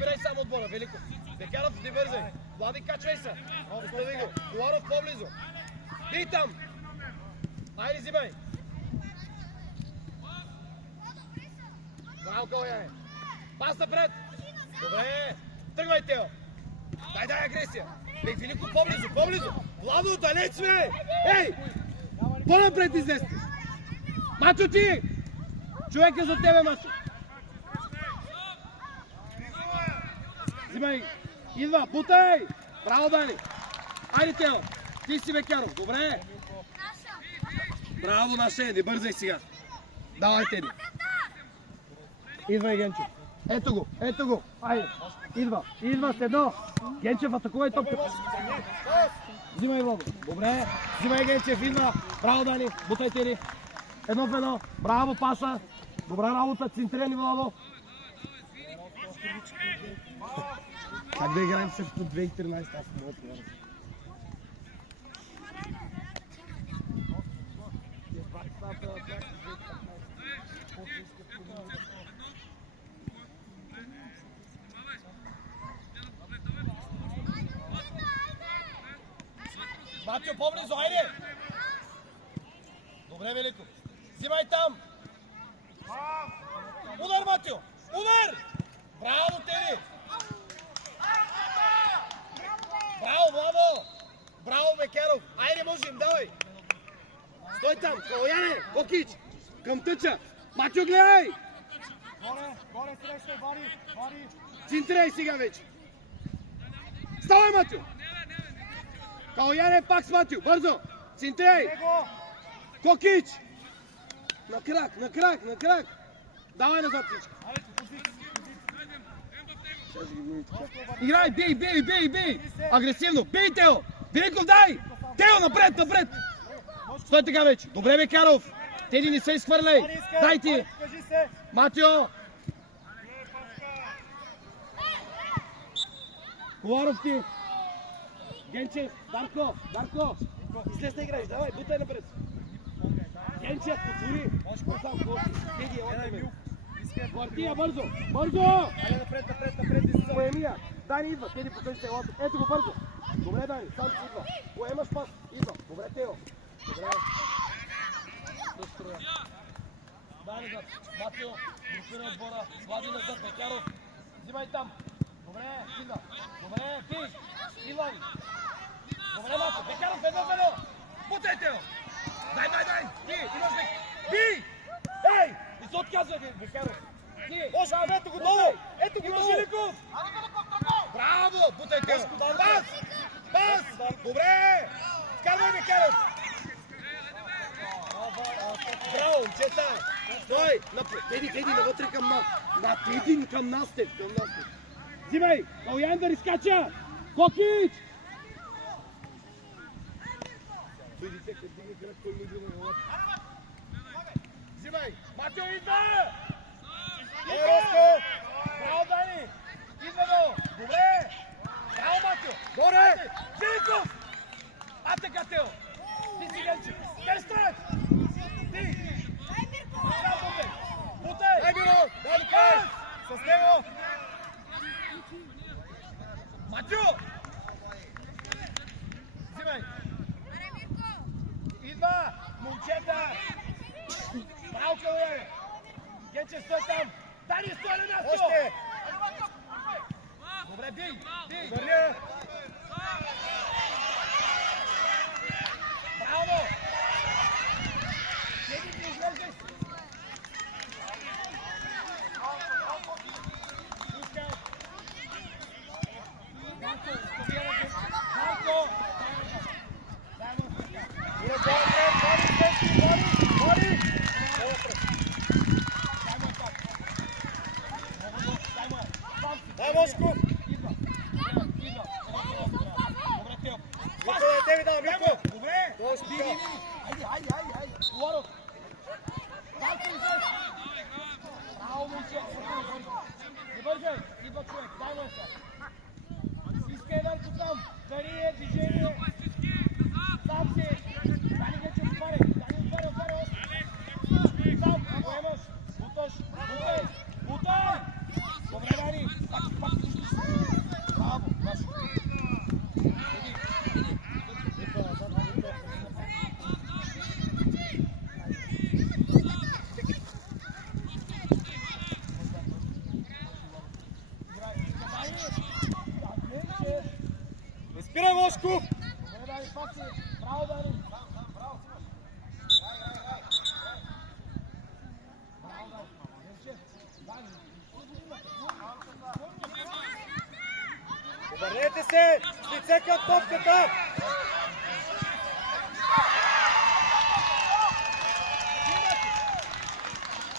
спирай само отбора, Велико. Бекяров, не бързай. Влади, качвай се. Остави го. Коларов по-близо. Бий там. Айде, взимай. Браво, Калояне. Пас напред. Добре. Тръгвай, Тео. Дай агресия. Ей, Велико, по-близо. Владо, далеч сме. Ей! По-напред излезте. Мачо, ти! Човека за тебе, Мачо. Взимай. Идва, бутай! Браво, Дани. Айде, Тео. Ти си Бекяров. Добре. Браво, наша Еди. Бързай сега. Давайте, Еди. Идва и Генчев. Ето го. Айде. Идва с едно. Генчев, атакувай топката. Взимай, Владо. Добре. Взимай, Генчев. Идва. Браво, Дани. Бутайте ли. Едно в едно. Браво, паса. Добра работа. Центрирани, Владо. Как да играем срещу 2013? Аз не мога да. Матио, по-близо, айде! Добре, Велико. Взимай там! Удар, Матио! Удар! Браво, Теди! Браво, Владо! Браво, Бекяров! Айде, можем, давай! Стой там! Калояне! Кокич! Към тъча! Матио, гледай! Горе срещай, Вари! Центрирай сега вече! Ставай, Матио! Калояне, пак с Матио! Бързо! Центрирай! Кокич! На крак! Давай назад всички! Играй, бей! Агресивно! Бей, Тео! Великов, дай! Тео, напред! Стой така вече! Добре, Бекяров! Теди, не се изхвърляй! Дай ти! Матио! Коларов ти! Генчев! Дарко! Излез да играеш, давай, бутай напред! Генчев, потвори! Теди, елате ме! Партия, бързо! Айде напред! Поемия! Дани идва! Теди, покажи се елато! Ето го, бързо! Добре, Дани, сам си идва! Поемаш пас! Идва! Добре, Тео! Добре! Достроя! Дани назад! Матио! Групира отбора! Влади назад! Бекяров! Взимай там! Добре! Идва! Добре! Ти! Иван! Добре, Матио! Бекяров, едно! Бутай, Тео! Дай! Ти! Имаш бек! Би! Ей! Не се отказвай, Бекяров! Ето го долу! Великов! Браво! Бутай, Тео! Пас! Добре! Вкарвай, Бекяров! Браво, момчета! Стой! Теди, навътре към нас! Теди, към нас сте! Взимай! Калоян да изкача! Кокич! Видите, като дига кръг, кой не гледа на лапа. Взимай! Матио, идва! Браво, Дани! Идва го! Добре! Браво, Матио! Горе! Великов! А така, Тео! Ти си Генчев! Тестът! Ти! Бутай! Дай, Миро! Дай, Лукай! С него! Матио! Взимай! Идва! Момчета! Браво, Калояне! Генчев, стой там! Дани, стой на нас! Още! Добре, бий! Върня! Браво! Теди, ти изглеждаш! Пускай! Малко! Дай, Мошко! Идва! Добре, Тео! Тебе дам, Милко! Добре! Айде! Коларов! Марко, излез! Браво, момче! Не бързай! Идва човек! Дай му се! Искай Велко там! Дари е, движение! Сам си! Дани Генчев отваря! Отваря! Сам! Поемаш! Бутай! Добре, Дани! Пак Рашков! Добре, Дани, паси. Браво, Дани. Браво, Обърнете се! С лице към топката!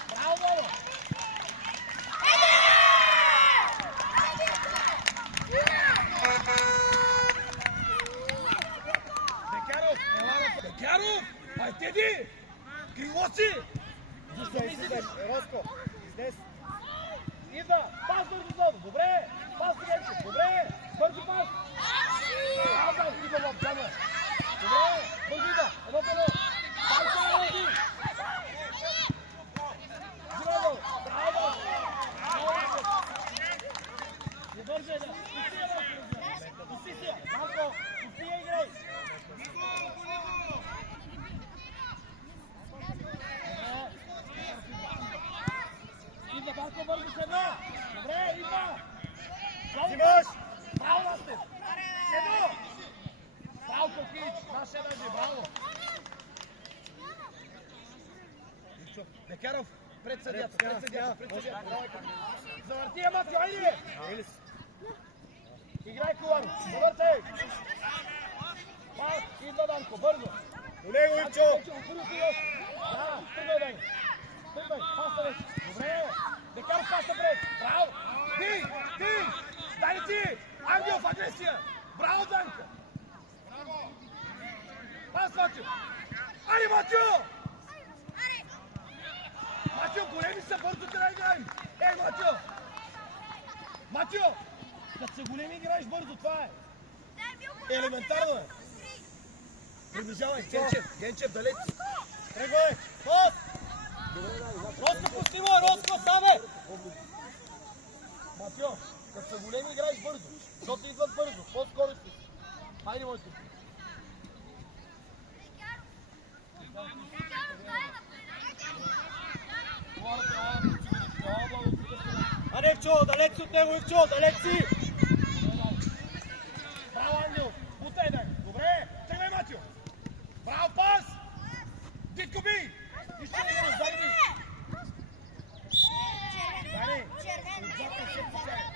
Браво, Боро! Бекяров! Ай, Теди! Крило си! Излез, Роско! Излез! Идва! Пас бързо зоно! Добре! Пас Генчев! Добре! Бързо пас! Браво, идва лапчана! Добре! Бързо идва! Едно пено! Пас на Роди! Браво! Браво! Не бързай да! Пусти се! Малко! Пусти я играй! Идва Барко бързо с една! Добре, идва! Взимаш! Браво, Настев! Седо! Браво, Кокич! Наш едър, браво! Бекаров, пред съдията, пред съдията, пред съдията. Завърти я, Матио, айде! Играй, Коваров, завъртай! Пас, идва Данко, бързо! До него, Ивчо! Да, тръгвай, Дани! Тръгвай, паса вече! Добре! Бекаров паса пред! Браво! Ти! Ти! Дани ти! Ангелов, агресия! Браво, Данка! Пас, Матио! Айде, Матио! Матио, големи са, бързо трябва да играем! Ей, Матио! Матио! Като са големи играеш бързо, това е! Елементарно е! Приближавай, Генчев, далеч! Тръгвай! Пас! Роско, пусти му! Роско, саме! Матио, като са големи играеш бързо, защото идват бързо, по-скоро си. Хайде, моето! Аре, Ивчо, далеч си от него, Ивчо, далеч си! Браво, Ангел! Бутай, дай! Добре! Тръгвай, Матио! Браво, пас! Дитко би! Изчели го, задни! Дани!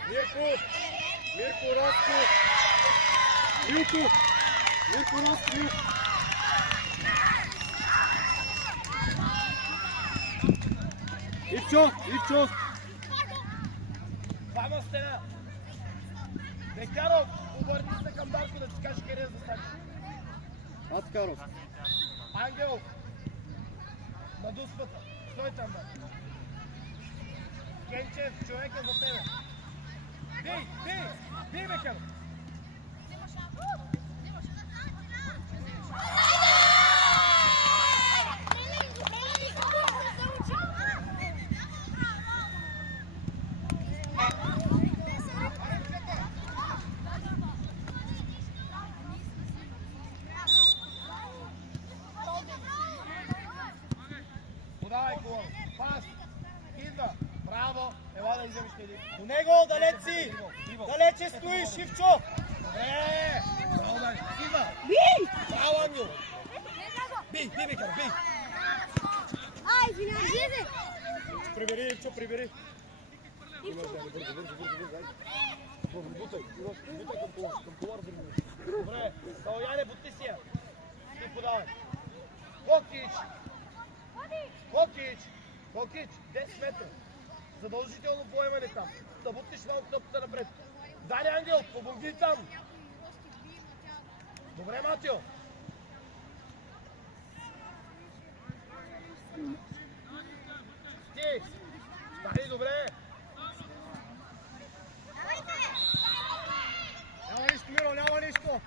Мирко! Мирко, Роско! Мирко! Мирко, Роско! Ивчо! Ивчо! Двама стена! Бекаров, обърни се към Дарко да ти каже къде да застанеш. Аткаров! Ангел! На дуспата! Стой там, бе! Генчев, човек е за тебе! Бей! Бей! Бей, Бекаров! Подавай, Колон! Пас! Идва! Браво! Ела да иземеш къде. До него, далеч си! Далече стоиш, Ивчо! Добре! Браво, Дани! Идва! Бий! Браво, Ангел! Бей! Бей, Бекаров! Бей! Ай, извинявай, излезе! Прибери, Ивчо, прибери! Бутай към колар, добре, Яне, бути си я. Ти подавай. Кокич, 10 метра. Задължително поемане там. Да бутиш малко тъпата напред. Дани, Ангел, помогни там. Добре, Матио. Ти. Дани, добре. Няма нищо, Миро, няма нищо!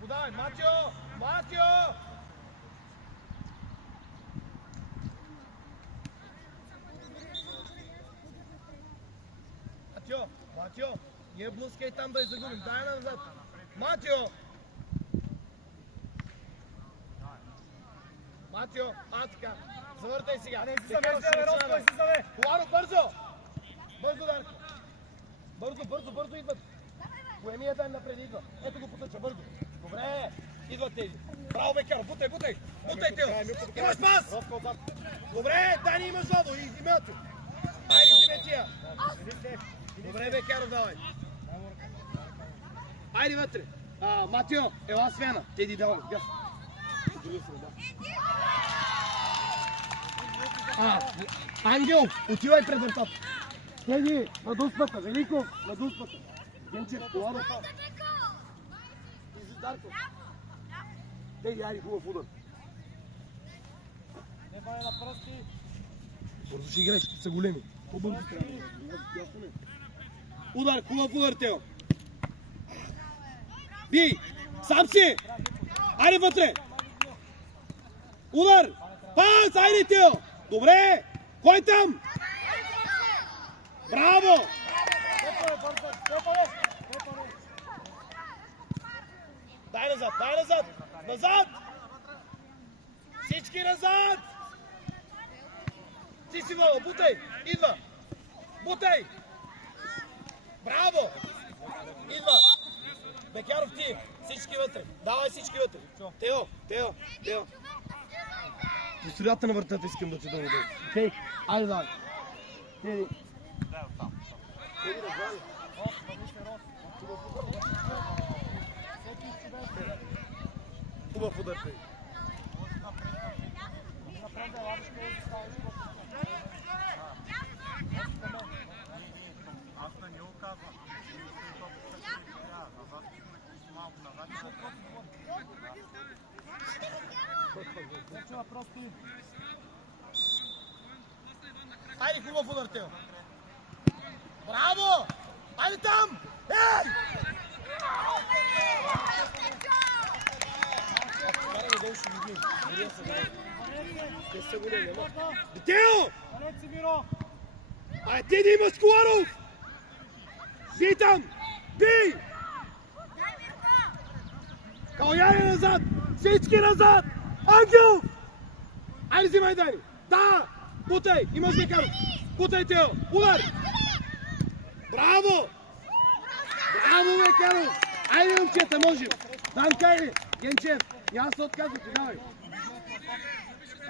Подавай, Матио! Матио! Матио! Не блъскай там да я загубим. Дай назад. Матио! Матио, така. Завъртай сега. Излизаме, Роско, излизаме! Коларов, бързо! Бързо, Дарко. Бързо идват. Поеми един напред, идва. Ето го потъча, бързо. Добре, идват тези. Браво, Бекаров, бутай. Бутай, Тео. Имаш пас. Добре, Дани имаш Владо и Мелчо. Айде си метия. Добре, Бекаров, давай. Айде вътре. Матио, ела Свена. Теди, давай. Ангел, отивай пред вратата. Теди, на дуспата. Великов, на дуспата. Генчев, Коларов. Изи Дарко. Теди, айде хубав удар. Не бъде на пръсти. Бързо ще играеш, са големи. По-бързо трябва. Удар, хубав удар, Тео. Бий! Сам си! Айде вътре! Удар! Пас! Айде, Тео! Добре! Кой там? Браво! Дай назад! Назад! Всички назад! Ти си Вова, бутай! Идва! Бутай! Браво! Идва! Бекяров ти! Всички вътре! Давай всички вътре! Тео! При строята на вратата искам да ти дам удар. Окей? Айде давай! Теди! Хубав удар, Теди! Аз не го казвам. Малко назад. Айде, хубав удар, Тео! Браво! Айде там! Ей! Тео! Айде, Теди, имаш Коларов! Бий там! Бий! Калояне назад! Всички назад! Ангел! Айде, взимай, Дани! Да! Бутай! Имаш Бекаров! Бутай, Тео! Удар! Браво! Браво, Бекаров! Айде, момчета, можем! Данка, айде! Генчев! Няма се отказвате, давай!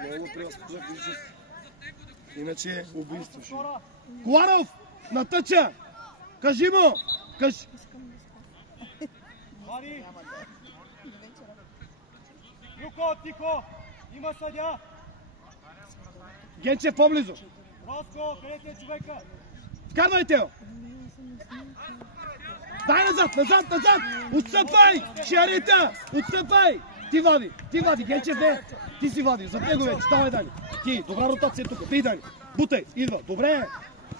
Много превъзпозак, виждаш. Иначе е убийство. Коларов! Натъча! Кажи му! Кажи! Люко, тихо! Има съдя! Генчев по-близо! Роско, къде ти е човека? Вкарвай, Тео! Дай назад! Отстъпай! Шарита! Отстъпай! Ти вади! Генчев не! Ти си вади! Зад него вече! Давай, Дани! Ти! Добра ротация тук! Ти, Дани! Бутай! Идва! Добре!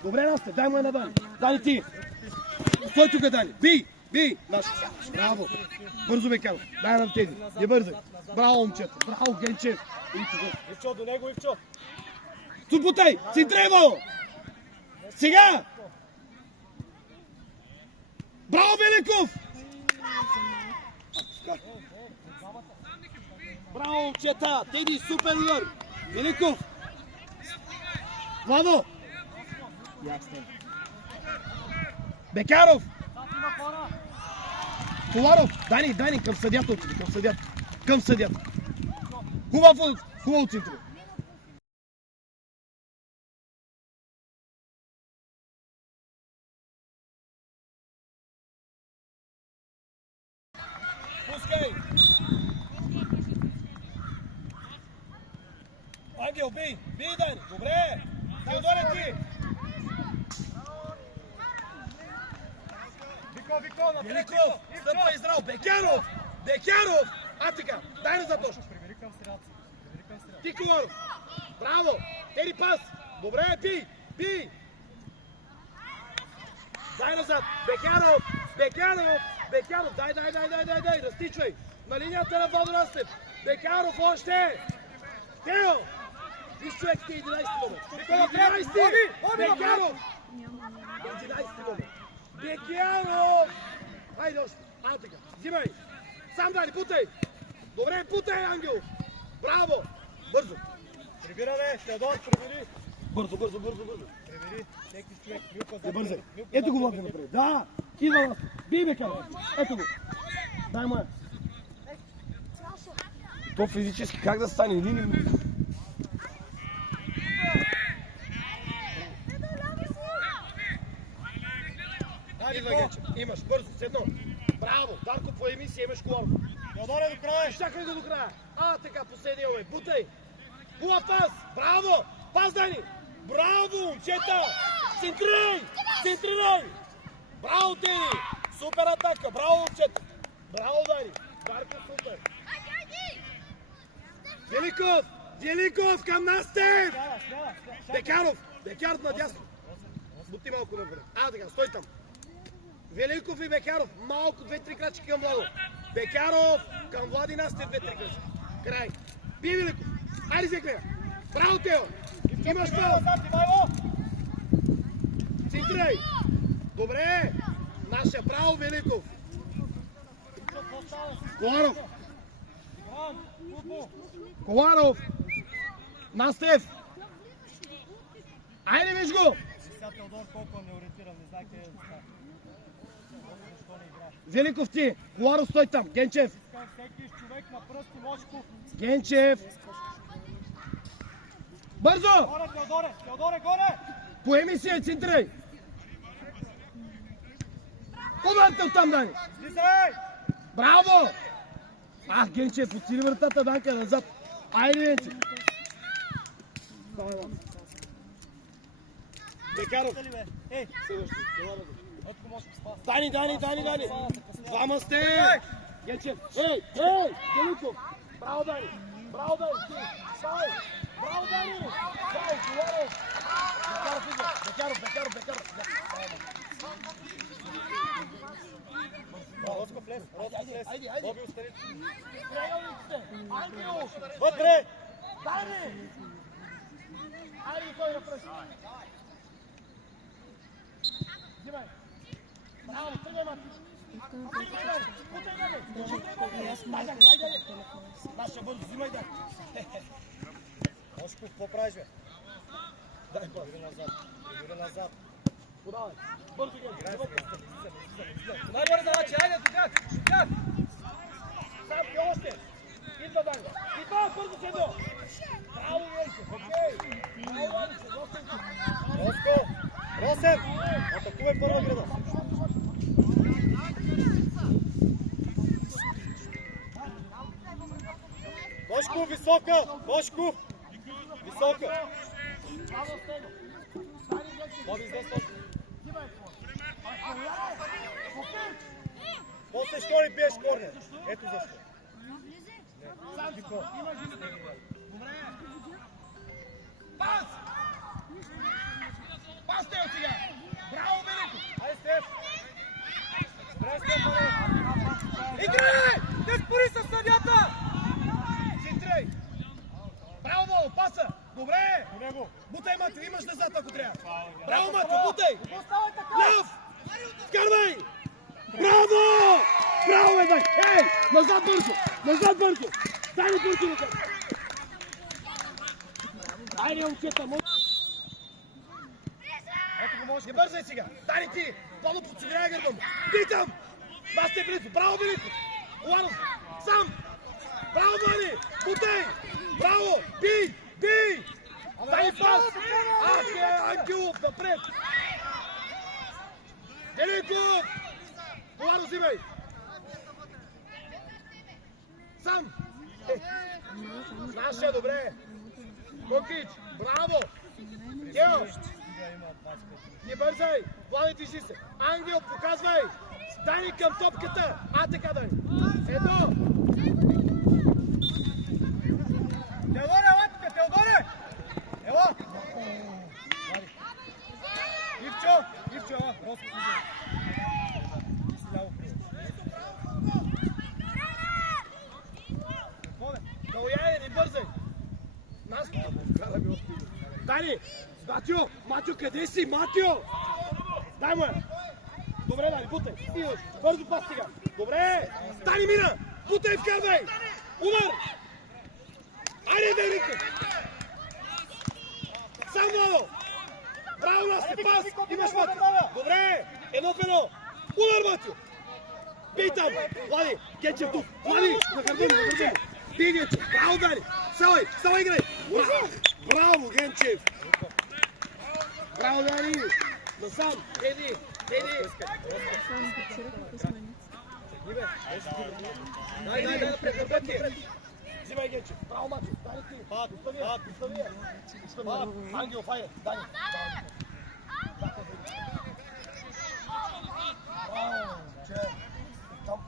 Насте! Дай му една, Дани! Дани, ти! Стой тук, Дани! Бий! Наш! Браво! Бързо, Бекаров! Дай нам тези! Не бързай! Браво, момчета! Браво, Генчев! Ивчо, до него, Ивчо! Тут бутай! Центревал! Сега! Браво, Великов! Браво, момчета! Теди, супер удар! Великов! Владо! Бекаров! Коларов! Дани, към съдята, към съдята! Хубаво център! Пускай! Ангел, бий, Дани! Добре! Теодоре, ти! Великов! Стъпай здраво! Бекяров! А така! Дай назад още! Ти, Коларов! Браво! Теди, пас! Добре, бий! Дай назад! Бекяров! Дай! Разтичвай! На линията на Владо Растев! Бекяров още! Тео! Виж човек, ти 11 номер! 11! Бекяров! 11 номер! Бекяров! Хайде още! А така! Взимай! Сам Дани, бутай! Добре, бутай, Ангел! Браво! Бързо! Прибираме, Теодор, прибери! Бързо! Всеки човек. Милко Не бързай. Милко Ето го зад влага напред. Да! Идва нас. Бий бе, кара. Ето го. Дай му. То физически как да стане? Лини. Идва Гече. Имаш. Бързо. С едно. Браво. Дарко, поеми си, имаш колор. Теодоре до края. Чакай го до края. Така, последния ме. Бутай. Хубав пас. Браво. Пас, Дани. Браво, момчета. Центрирай. Центрирай. Браво, Тени. Супер атака. Браво, момчета. Браво, Дани. Дарко, супер. Великов. Великов към нас те. Бекаров. Бекаров надясно. Бути малко напред. Така, стой там. Великов и Бекаров. Малко 2-3 крачки към Владо. Бекаров към Влади нас 2-3 крачки. Край. Бие Великов. Айде зекне. Браво, Тео. Имаш пал. Центрирай. Добре. Наша. Браво, Великов. Коларов. Коларов. Настев. Айде, виж го. Сега Теодор колко не ориентиран, не знае къде е да. Защо не играе? Великов ти. Коларов стой там. Генчев. Искам всеки човек на пръсти Мошков. Генчев. Бързо. Горе, Теодоре! Теодоре, горе! Поеми си я, центрирай. Ударте оттам, Дани. Слизай! Браво! Генчев, подсили вратата, Данка, назад. Айде, Генчев. Бекаров. Ей! Следващи. Отко Мошков спас. Дани. Двама сте. Генчев. Ей! Великов. Браво, Дани. Стай. Браво, Дани. Стай, Коларов. Бекаров. Росков лез. Айде. Боби остани. Триъгълниците. Ангел. Вътре! Дани. Айде, той напред. Взимай. Браво, тръгвай, Мати. Наша бързо, взимай, да. Мошков, какво правиш, бе? Дай пас. Игри назад. Подавай. Бързо, Генчев. Най-бързо, айде, тук! Сам ти още. Идва, Дани. Идва, бързо се едно. Браво, Генчев. Окей. Браво, Генчев. Роско! Росен! Атакувай първа града. Мошков, висока! Мошков! Висока! Боби, излез точно. После що ли биеш корнер? Ето защо. Пас! Пас, Тео, сега! Браво, Великов! Айде, Стеф! Добре, Стефане! Играй! Не спори със съдята! Центрирай! Браво, Воло, паса! Добре! По него! Бутай, Матю, имаш назад, ако трябва! Браво, Матю, бутай! Лев! Вкарвай! Браво! Браво, бе, дай! Ей! Назад бързо! Стани бързо назад! Айде, момчета, Ето го може. не бързай сега! Стани ти! Павло, подсигуряй гърба му! Бий там! Бас те близо! Браво, Великов! Коларов! Сам! Браво, Вали! Бутай! Браво! Бий! Дай пас! Ангелов, напред! Великов! Коларов, взимай! Сам! Наша, добре! Кокич! Браво! Тео! Не бързай! Влади, движи се! Ангел, показвай! Стани към топката! Така, Дани! Едно! Теодоре, ела тук, Теодоре! Ела! Ивчо, ела! Роско, слизай. Ти си ляво криво. Калояне, не бързай! Нас! Дани! Матио, къде си? Матио! Дай му! Добре, Дани, бутай! Идваш! Бързо пас сега! Добре! Дани, мина! Бутай, вкарвай! Умър! Айде, Великов! Сам, Владо! Браво, Расте, пас! Имаш Матио! Добре! Едно в едно! Удар, Матио! Бий там! Влади! Генчев тук! Влади! На гърба му! Бий, Генчев! Браво, Дани! Ставай, играй! Браво, Генчев! Браво, Дани! Насам! Еди! Дай, напред! Взимай, Генчев! Браво, Матио! Дани ти! Остави я! Ангел, файде! Дани! Браво, че! Там!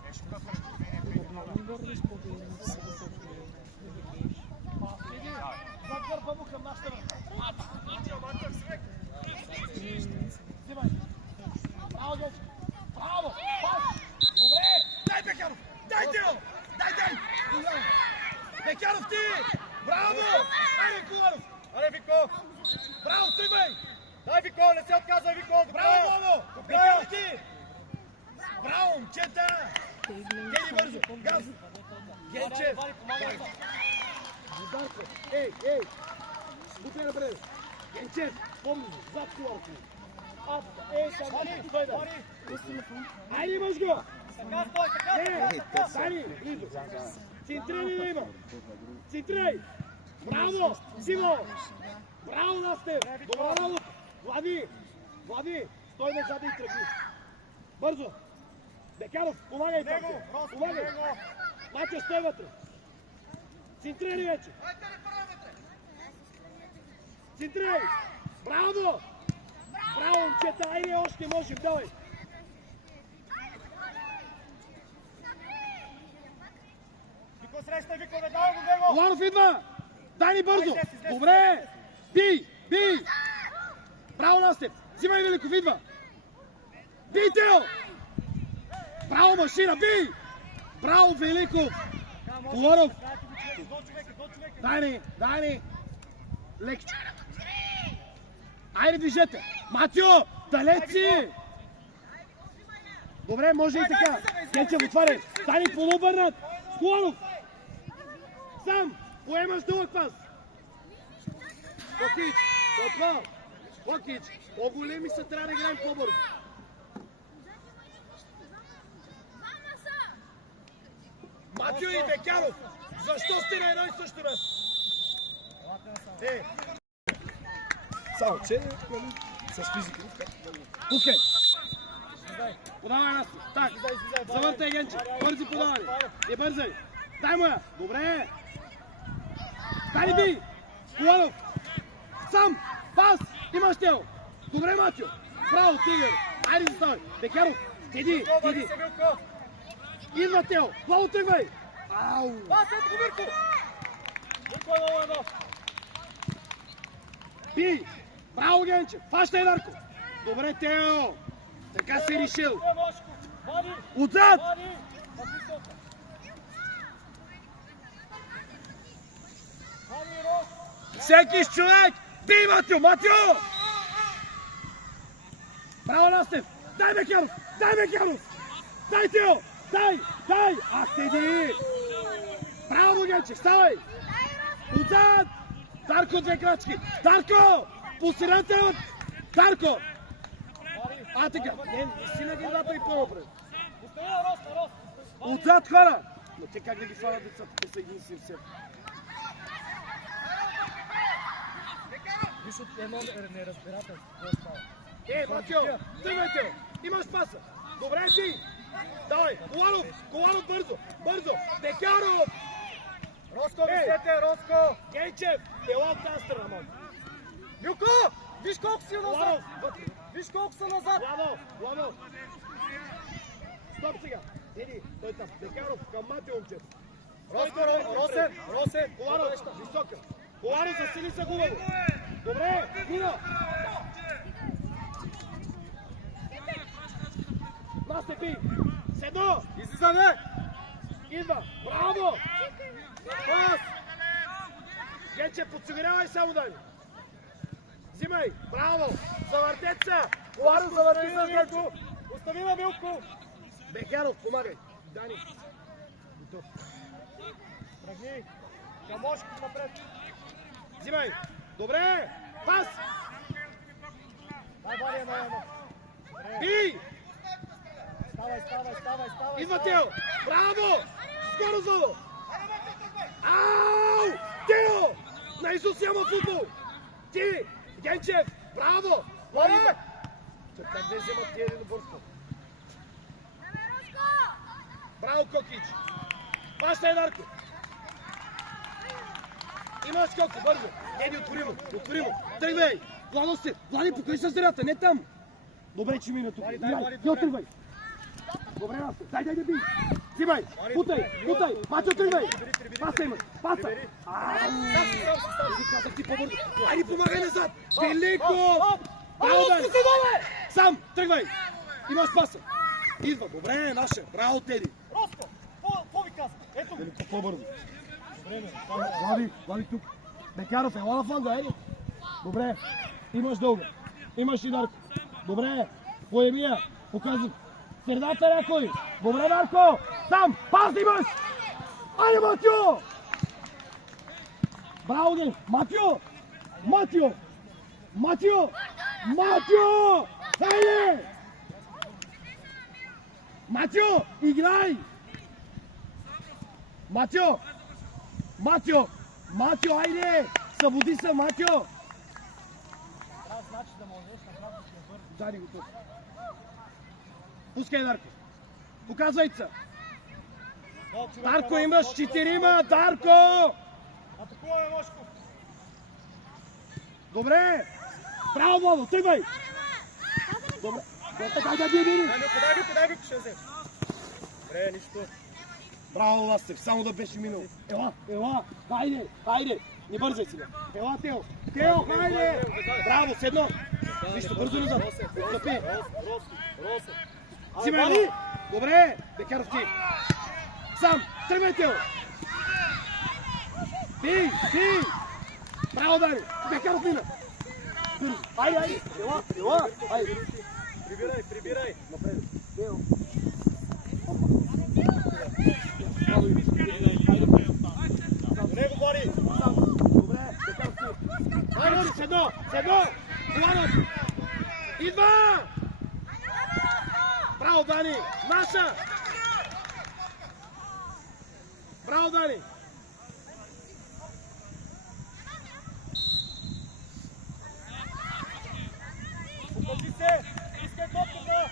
Загърба му към нашата врата! Взимай! Браво, Генчев! Браво! Пас! Добре! Дай, Бекяров! Дай! Бекяров ти! Браво! Айде, Коларов! Аре, Вико! Браво, тръгвай! Дай, Вико, не се отказвай, Вико! Браво, Боно! Бекяров ти! Браво, момчета! Гени бързо! Газ! Генчев! Зидарко! Ей! Бутай напред! Генчев! Помни, зад Коларов! Стой да! Айде, имаш го! Така стой! Сани, близо! Центрирай да има! Центрирай! Браво! Симо! Браво, Настев! Добра работа! Влади! Стой назад и тръгни! Бързо! Бекаров, помагай там! Помагай! Матя, стой вътре! Центрирай вече! Центрирай! Браво! Браво, момчета! Айде, още можем! Давай! Вико среща, Вико, не давай го него! Коларов идва! Дани бързо! Добре! Бий! Браво, Настев! Взимай, Великов, идва! Бий, Тео! Браво, машина, бий! Браво, Великов! Коларов! До човека! Дани! Лекче! Айде, движете! Матио! Далеч си! Добре, може и така! Генчев, отваряй! Дани, полуобърнат! Коларов! Сам! Поемаш дълъг пас! Покич! По-големи са, трябва да играем по-бързо! Матио и Бекяров! Защо сте на едно и също място? Само, че с физика. Окей! Подавай нас! Так! Завъртай, Генче! Бързи подавай! Бързай! Дай му я! Добре! Дани бий! Коларов! Сам! Пас! Имаш тело! Добре, Матио! Браво, тигър! Айде заставай! Бекяров! Теди! Идва тело! Плаво тръгвай! Ау! Пас, ето го, Мирко! Вико, едно! Бий! Браво, Генче! Фащай, Дарко! Добре, Тео! Така си решил! Отзад! Всеки с човек! Бий, Матио! Браво, Настев! Дай, Бекяров! Дай, Тео! Дай! Ах, Теди! Браво, Генче! Ставай! Отзад! Дарко, две крачки! Дарко! Посредете от... Дарко! Така! Не си на главата и по-напред! Отзад, хора! Но те как да ги фанат децата? Те са един си все. Виж от едно неразбирателство. Матио! Тръгвайте! Имаш паса! Добре, ти! Давай! Коларов, бързо! Бекяров! Роско, Роско! Генчев! Ела от тази страна, мой! Милко! Виж колко си назад! Виж колко са назад! Владо! Стоп сега! Еди, той там. Бекяров към Матио, момчето. Росен! Коларов, висока! Коларов, засили се хубаво! Добре, мина! Настепи! Седно! Излизаме! Идва! Браво! Пас! Генчев, подсигурявай само, Дани! Взимай! Браво! Завъртете се! Коларов, завърти се, Генчев! Остави на Милко! Бекяров, помагай! Дани! Готов! Тръгни! Камошки напред! Взимай! Добре! Пас! Дай, Вали, едно. Бий! Ставай. Идва Тео! Браво! Скоро зло! Ау! Тео! На Исус няма футбол! Ти! Генчев! Браво! Вали! Как да вземат тия един бързко? Браво, Кокич! Паща е Дарко! Има скоко, бързо! Еди, отвори му! Тръгвай! Влади, покажи се зрята, не там! Добре, че мина тук. Ти отръгвай! Добре, Раско, дай да бий! Взимай! Путай! Мачо, тръгвай! Паса имаш! Паса! Ти казах ти по-бързо! Айди, помагай назад! Велико! Браво, Дани! Сам! Тръгвай! Имаш паса! Идва! Добре, наша! Браво, Теди! Роско! Какво ви казвам? Ето го! Велико, по-бързо! Добре, Влади тук! Бекаров, ела на фланга, айди! Добре! Имаш дълга! Имаш и Дарко! Добре! Поемия! Показвай! Средата някой! Добре, Дарко! Сам! Пас да имаш! Айде, Матио! Браво, Ген! Матио! Хайде! Матио! Играй! Матио, айде! Събуди се, Матио! трябва значи да можеш, направо ще бързи. Дай го тук. Пускай, Дарко. Показвай се. Дарко, имаш 4-ма! Дарко! Атакуваме, Мошков! Добре! Браво, Владо, тръгвай! Добре, дай да биди! Дай ми, ще вземеш. Добре, нищо. Браво, Ластев, само да беше минал. Ела, хайде! Не бързай сега. Ела, Тео, хайде! Браво, с едно! Вижте, бързо назад. Отстъпи. Взимай, добре, Бекаров ти. Сам, тръгвай, Тео. Бий! Браво, Дани! Бекаров мина! Айде! Ела! Айде! Прибирай! Напред! Тео! Не го бори! Добре, Бекаров ти! Айде, с едно! Иванов! Идва! Браво, Дани! Наша! Браво, Дани! Покажи се! Искай топката!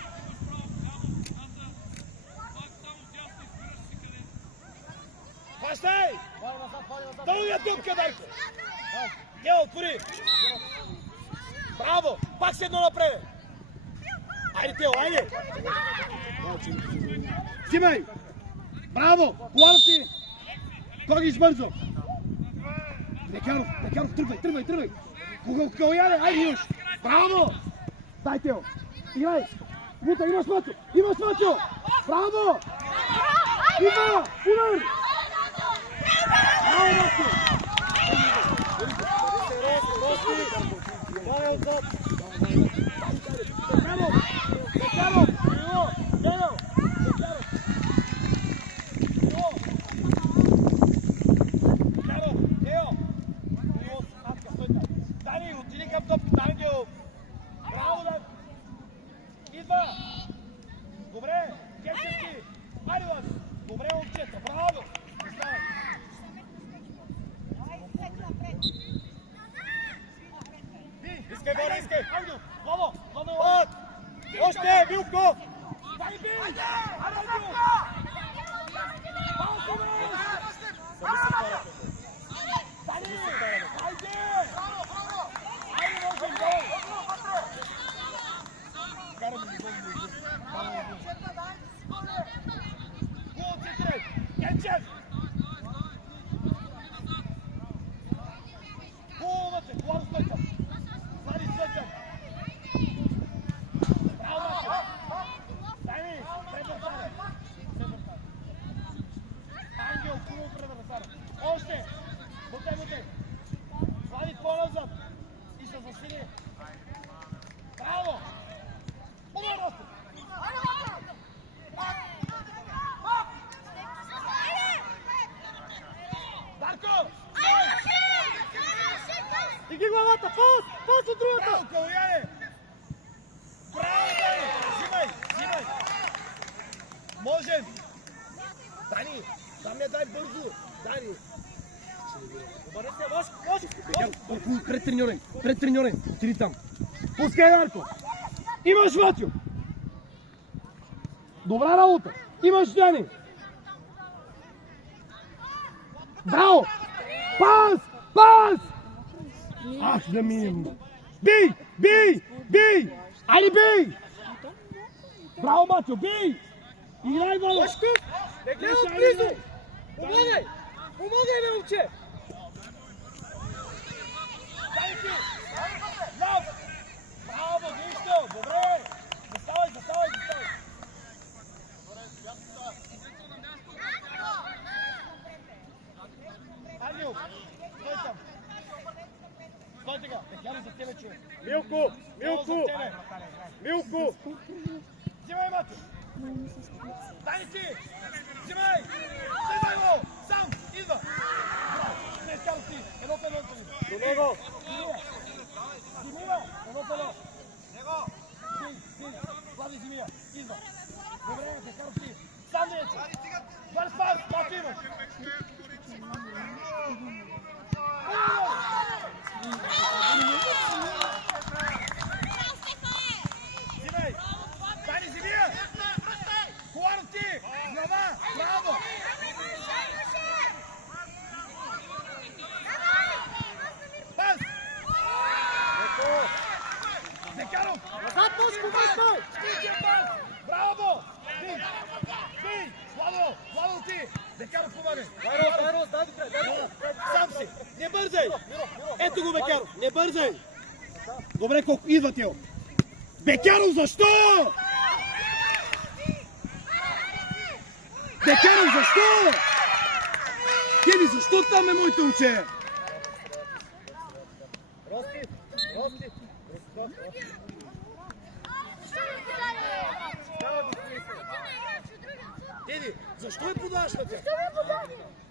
Хващай! Вали назад! Дълга топка, Дарко! Тео, отвори! Браво! Пак се едно напред! Айде, Тео, айде! Взимай! Браво! Колана ти! Когиш бързо! Бекаров, тръгвай! Калояне, айде имаш! Браво! Дай, Тео! Играй! Бута, имаш Матио! Браво! Има! Удар! Браво, Матио! Вали отзад! Бекаров! Дани, отиди към топката, Ангел! Браво, да! Идва! Добре, Генчевски! Айде, Лади! Добре, момчета, браво! Издай! Искай, Вали, искай! Ангел! Владо! Път! Още, Билко! Дай бий! Айде, Ангел! Малко, бе! Сами се карате. Дани! Айде! Айде, може, гол! Караме ли гол? Гол, центре! Генчев! Гол, вътре! Колано Стойков! Слади Стойков! Браво, Матио! Дай ми! Превъртане! Ангел, хубаво превъртане! Още! Бутай! Слади по-назад! И се засили! Браво! Удар, Ростов! Дарко! Диги главата! Пас от другата! Браво, Калояне! Можем! Дани! Там не дай бързо! Дани! Обърни се, може! Пред треньорен! Отиди там! Пускай, Марко! Имаш, Матио! Добра работа! Имаш, Дани! Браво! Пас! Пас! Ах, да минем! Бей! Бей! Бей! Айде, бей! Браво, Матио! Бей! Играй, Вало! Башков! Не гледай отблизо! Помагай! Помагай, бе, момче! Дай ти! Лав! Браво, нищо! Добре! Заставай! Айде! Стой там! Стой тега! Бекяро за тебе, човек! Милко! Взимай, Матио! Дай ти! Взимай! Взимай го! Сам! Идва! Бекяро ти! Едно в едно! До него! Зимия! Едно в едно! Ти! Влади Зимия! Идва! Добре, Бекяро ти! Сам да ече! Бърз пас! Матио имаш! Зимай! Дани Зимия! Хуаро ти! Глава! Браво! Пас! Бекаров! Назад, Бошко, връщай! Браво! Бий! Владо ти! Бекаров помагай! Байрос, дай допред, Сам си! Не бързай! Ето го Бекаров! Не бързай! Добре, колко идва Тео! Бекаров, защо? Бекаров, защо? Кеди, защо там е моите момче? Рости! Кеди, защо е подаваш на тях?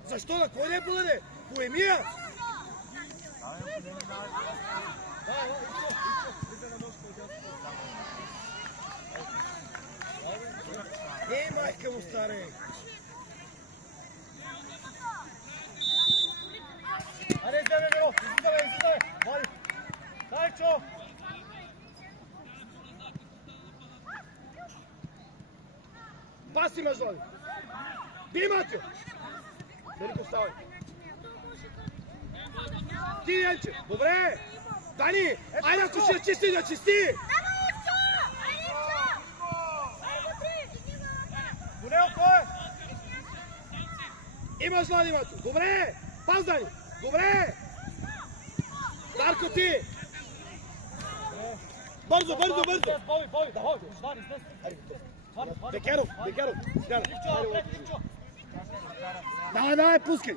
Защо? На кой не е подаде? Поемия! Ей, майка му, старе! Айде, излезе, Миро! Излезе! Вали! Дай, чо! Пас имаш, Влади! Бий, Матио! Велико, ставай! Ти, Янче! Добре! Дани! Айде, ако ще я чисти, да чисти! До него кой е? Имаш, Влади, Матио! Добре! Пас, Дани! Добре! Дарко, ти! Бързо! Боби! Извади, излез! Бекеров! Ливчо, напред, Ливчо! Давай, пускай!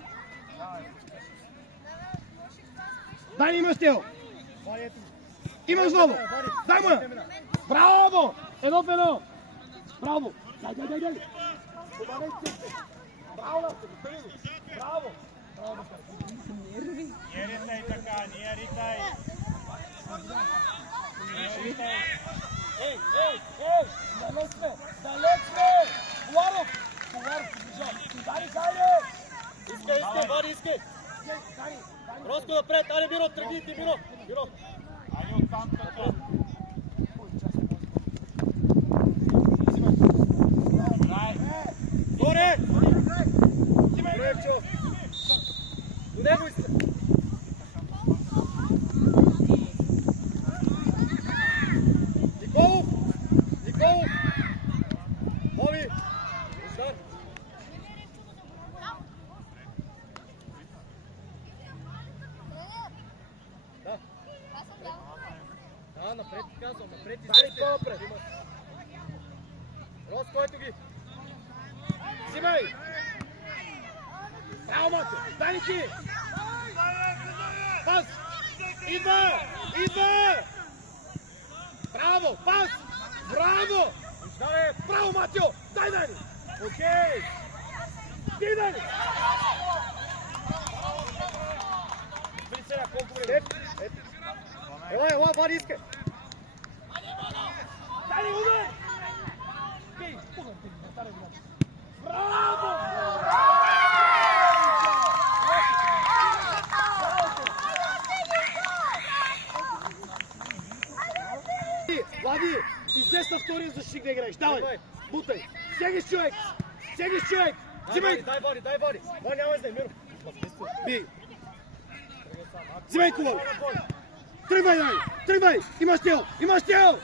Дани, имаш Тео! Вали, ето! Имаш Владо! Дай му я! Браво! Едно в едно! Браво! Дай! Помагай, честе! Браво, Настя! Браво! Не ритай така, не ритай! Ей! Далеч сме! Коларов, побежал! Дани! Искай, Вади, искай! Дани! Роско напред, айде, Миро, тръгни ти, Миро! Айде оттам така! Горе! Ливчо! До него иска! Николов! Боби! Удар! Да, напред ти казвам, напред излезте! По-напред! Роско, ето ги! Взимай! Браво, Матио! Дани ти! Пас! Идва! Браво! Пас! Браво! Браво, Матио! Дай, Дани! Окей! Ти, Дани! Виж сега, колко време! Ела, Вади, искай! Дани, удар! Окей, удар ти, на стария играч. втория защитник да играеш. Давай, бутай. Сегаш човек. Сегаш човек. Взимай. Дай води. Води няма издай, Миро. Би. Взимай кулон. Тръгвай, дай. Тръгвай. Имаш тел.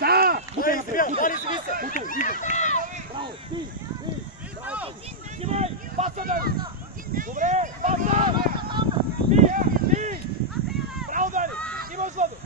Да. Бутай напред. Бутай, идва. Браво. Ти. Браво. Взимай. Паса, дай. Добре. Паса. Ти. Браво, дай. Имаш вода.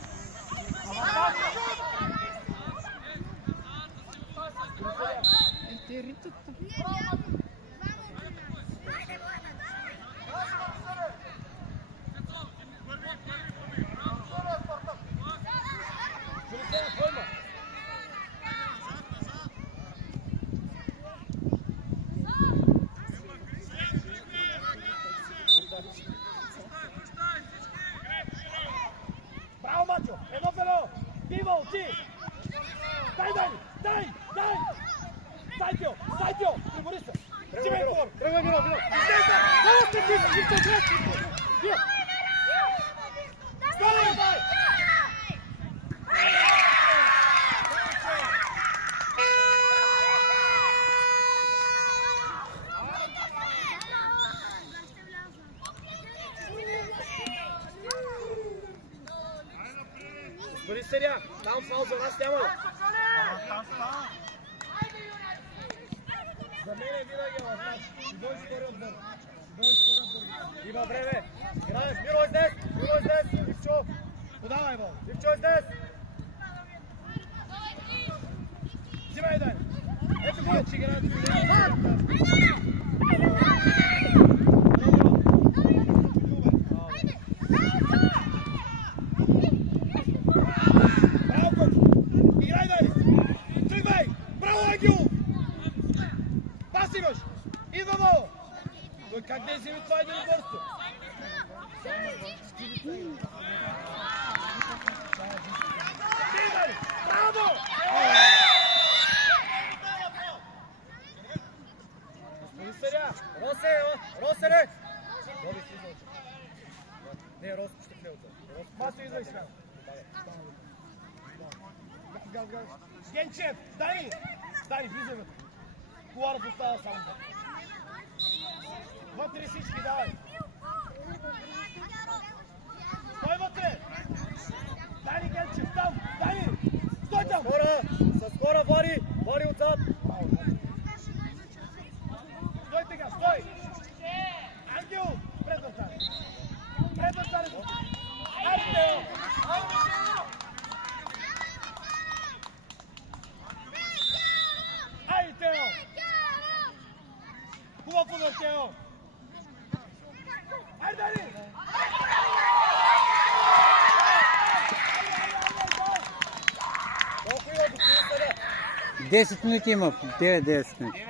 Браво, Мачо! Едно! Бива, ти! Дай! Сайтио! Прибори се! Взимай кор! Тръгвай, Миро! Стой, дай! Бъди серия! Там фал за нас няма ли? За мен винаги е лъжаш. Дой скоро отбор. Има време! Играеш! Миро издес! Ивчо! Подавай, бол! Ивчо издес! Взимай, дай! Ето го, че играят. Браво, Кочо! Играй, дай! Тръгвай! Браво, Ангел! Пас имаш! Идва много! Той как да изяви това единоборство? Браво! Господин Саря! Росе! Не, Роско ще влезе. Масо идва и сега. Газ. Генчев! Дани, влизай вътре. Коларов остава само. Вътре всички, давай. Стой вътре! Дани, Генчев, там! Дани! Стой там! Скоро, Вари отзад! Стой тега, стой! Ангел! Предна стане! Айде! Тео! Хубав удар, Тео! Айде, Дани! Колко има, господин Саря? 10 минути има. 9-10 минути.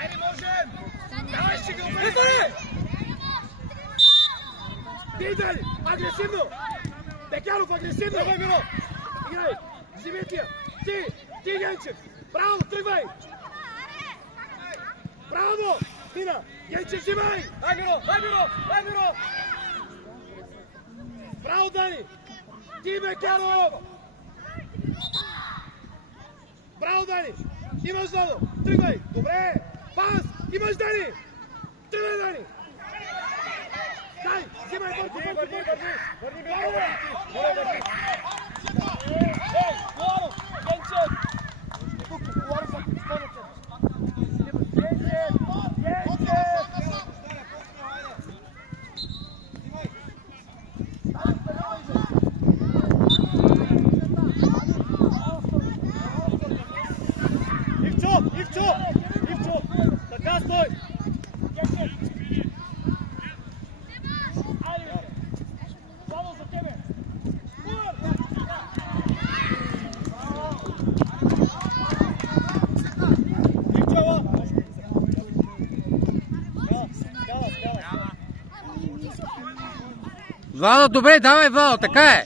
Айде, можем! Давай, ще ги обреждаме! Бей, Дани! Агресивно! Бекяров, агресивно! Давай, Миро! Играй! Взимай! Ти, Генчев! Браво, тръгвай! Браво! Мина! Генчев, взимай! Дай, Миро! Браво, Дани! Ти, Бекяров! Браво, Дани! Имаш задо! Тръгвай! Добре! Пас! Имаш, Дани! Тръгвай, Дани! Дай! Взимай, върни! Ей, Коларов! Генчев! Тук, Коларов, ако изпълнете. Генчев! Ивчо! Така стой! Айде, Слава за тебе! Ивчова! Вало, добре, давай, Вало, така е.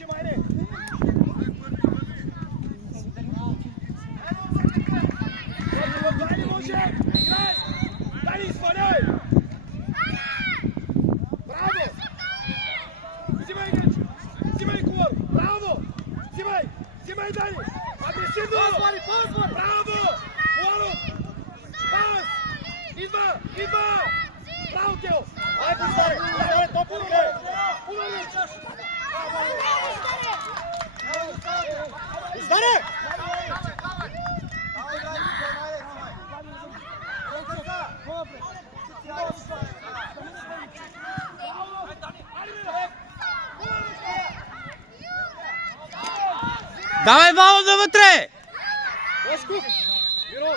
Бързо, Тео! Ай, пускай! Пускай, топо, гледай! Здане! Давай, Вало, навътре! Бошков! Миро!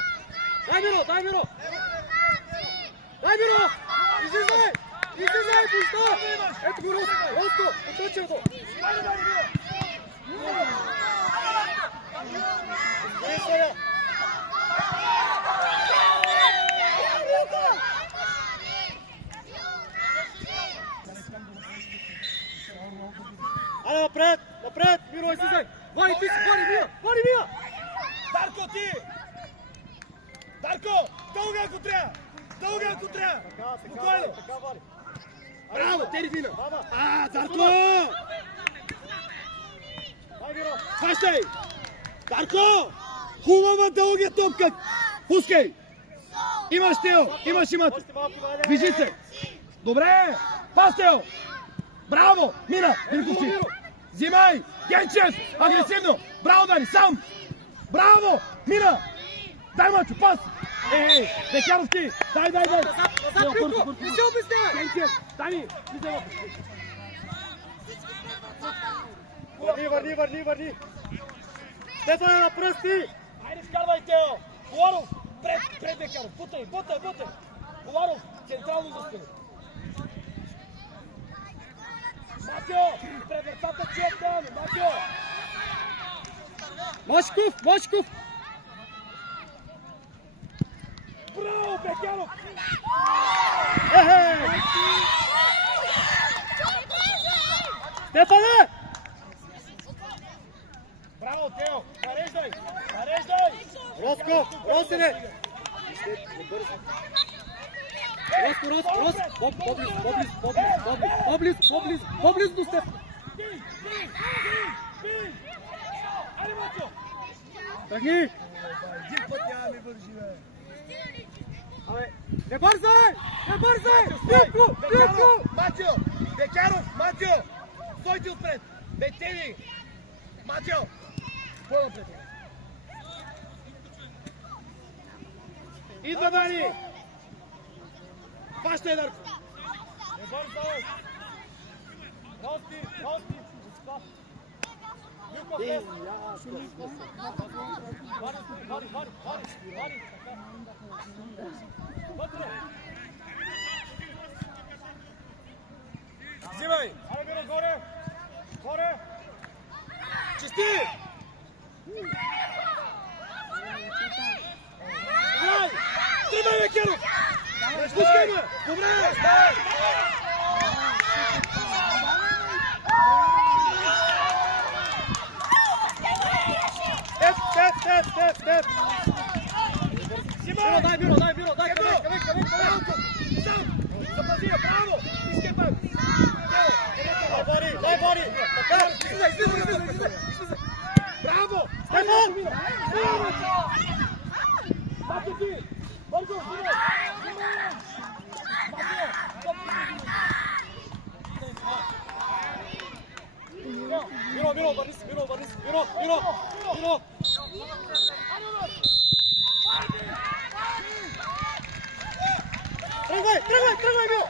Дай, Миро! Дай, Миро! Дай, Миро! Излизай! Излизай, пуща! Ето го, Роско! Отвече го! Айде напред! Напред! Миро, излизай! Вари, ти си! Вари, Мия! Вари, Мия! Дарко, ти! Дарко! Дълга ако трябва! Дълга ако трябва! Спокойно! Браво, Тери Дина! Дарко! Хващай! Дарко! Хубава дългия топка! Пускай! Имаш, Тео! Имаш, имате! Движи се! Добре! Пас, Тео! Браво! Мина! Мирковци! Взимай! Генчев! Агресивно! Браво, Дани! Сам! Браво! Мина! Дай, Мачо! Пас! Ей! Бекяров ти! Дай! Назад, Мирко! Не се обяснявай! Генчев! Дани! Влизай! Върни! Стефане на пръсти! Айде, скарвай, Тео! Коларов! Пред Бекяров! Бутай! Коларов! Централно застани! Матио! Пред вратата чуят там! Матио! Машков! Браво, Бекяров! Стефане! Браво, Тео! Нареждай! Роско! Росине! Роско! Поблизо до Стефан! Айде, Матио! Тръгни! Един път няма ми вържи, бе! Абе, не бързай! Мирко! Матио! Матио! Стойте отпред! Бетели! Матио! По-напред! Идва, Дани! Хващай, Дарко! Не бързай! Рости! Милко, влез! Вари! Вътре! Взимай! Айде, Миро, горе! Чисти! Играй! Тръгвай, Бекяров! Пускай ме! Добре! Степ! Миро, дай! Къде? Сам! Запази я, браво! Искай пак! Дай, Бори! Излизай! Браво! Стефан! Бати ти! Бързо! Миро, върни се! Миро! Тръгвай, Миро!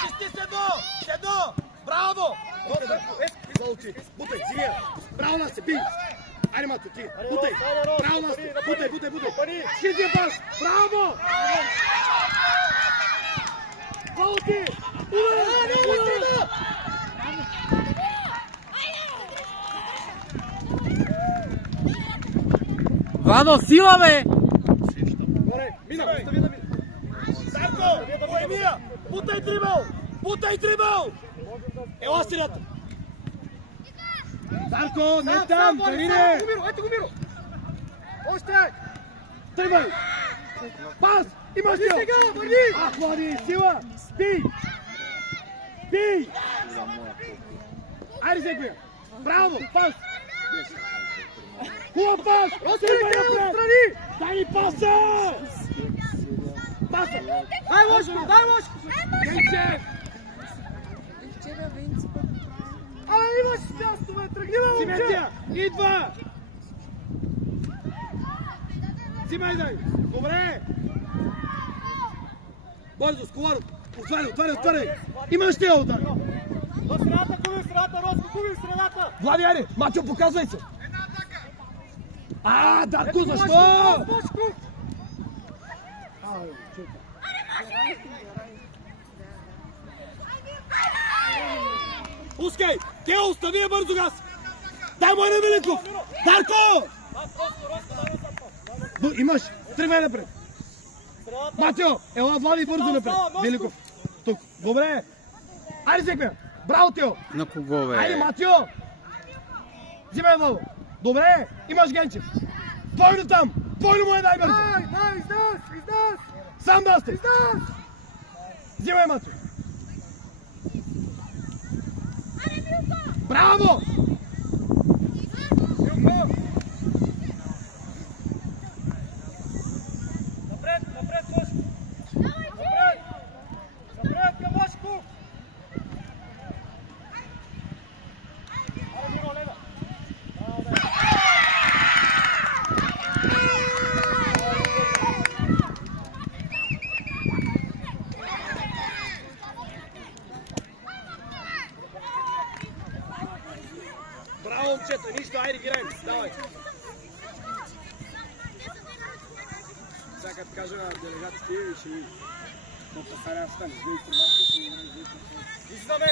Чисти седно! Браво! Залучи! Бутай, Зилия! Браво, Наси, бий! Айде, Мато, ти! Бутай! Браво, Наси! Бутай! Скидия пас! Браво! Залучи! Удар! Владо, сила, бе! Мина! Дарко! Поемия! Бутай дрибъл! Ела средата! Дарко, не там! Дарине! Ето го, Миро! Още! Тръгвай! Пас! Имаш ли? Сега, върни! Ах, Влади, сила! Бий! Айде, взех я! Браво! Пас! Хубав пас! Отстрани! Дай паса! Паса! Дай ложко, дай ложко! Генчев! Абе, имаш място, бе, тръгни, бе, момче! Симетрия! Идва! Взимай, дай! Добре! Бързо, Сколаров! Отваряй! Имаш тия удар! В средата, губи в средата, Роско, губи в средата! Влади, айде! Мачо, показвай се! Дарко, защо? Пускай! Тео, остави я бързо газ! Дай му на Миликов! Дарко! Имаш! Тръгвай напред! Матио! Ела, Влади, бързо напред! Миликов! Тук! Добре! Айде, Зекме! Браво, Тео! На кого, бе? Айде, Матио! Взимай, Владо! Добре! Имаш Генчев! Двойно там! Двойно му е най-бързо! Дай, издас! Сам да сте! Издас! Взимай, Матио! Браво! Напред, Бошко! Напред, към Бошко! Аре, Миро, лева! Браво, момчета! Нищо, айде, играем! Давай! Сега като кажа на делегатите и ще ви попасаря стане. Излизаме!